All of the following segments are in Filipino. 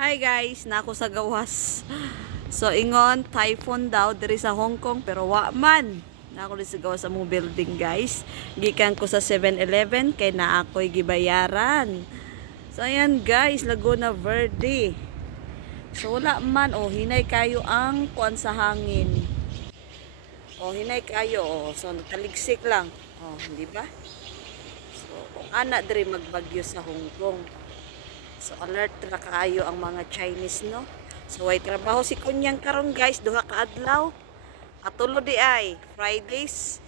Hi guys, nako sa gawas. So ingon typhoon daw diri sa Hong Kong pero wa man. Nako diri sa gawas sa mong building guys. Gikan ko sa 7-Eleven kay na ako'y gibayaran. So ayan guys, Laguna Verde. So wala man hinay kayo ang kuan sa hangin. Hinay kayo so taligsik lang. Di ba? So kung ana diri magbagyo sa Hong Kong. So alert ra kaayo ang mga Chinese no. So way trabaho si Kunyang karon guys, duha ka adlaw. Atulo di ay Fridays,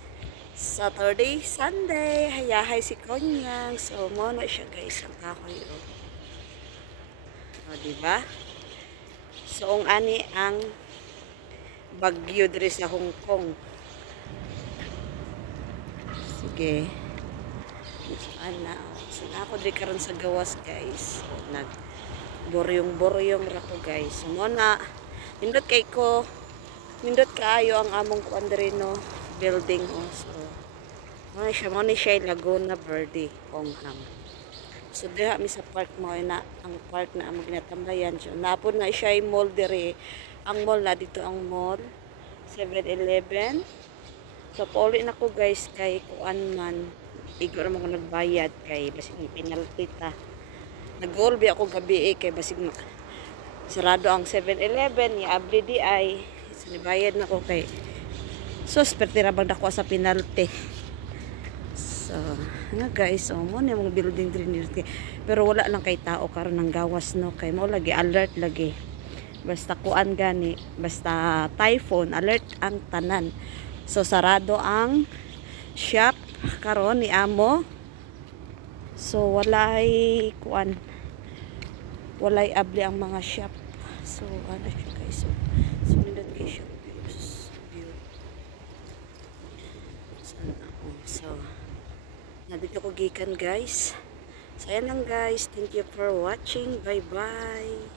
Saturday, Sunday, hayahay si Kunyang. So mo na siya guys ang kahoy di ba? So ang ani ang bagyo diri sa Hong Kong. Sige. Ana, so ako di karon sa gawas guys. So, nag boryong ra ko guys. So mo na nindot kay ko. Nindot kaayo ang among kuan diri no building so. Mo ni siya Laguna Verde, Kongham. So diha mi sa park mo na ang park na among ginatambayan. So napod na siya mall diri. Ang mall na dito ang mall 7-Eleven. So pauli na ko guys kay kuan man igor mo ko nagbayad kay basig penalty ta. Nag-golbi ako gabi kay basig sarado ang 7-Eleven ni abli di ay so nibayad na ko kay sus pertira bang dako sa penalty. So nga guys mo na mong building drin pero wala lang kay tao karon ng gawas no kay mo lagi alert lagi. Basta kuan gani basta typhoon alert ang tanan. So sarado ang shop karon ni amo. So walay kuan walay abli ang mga shop. So ano siya guys. So nindot kay shop views. So nandito ko gikan guys. So ayan lang guys. Thank you for watching. Bye bye.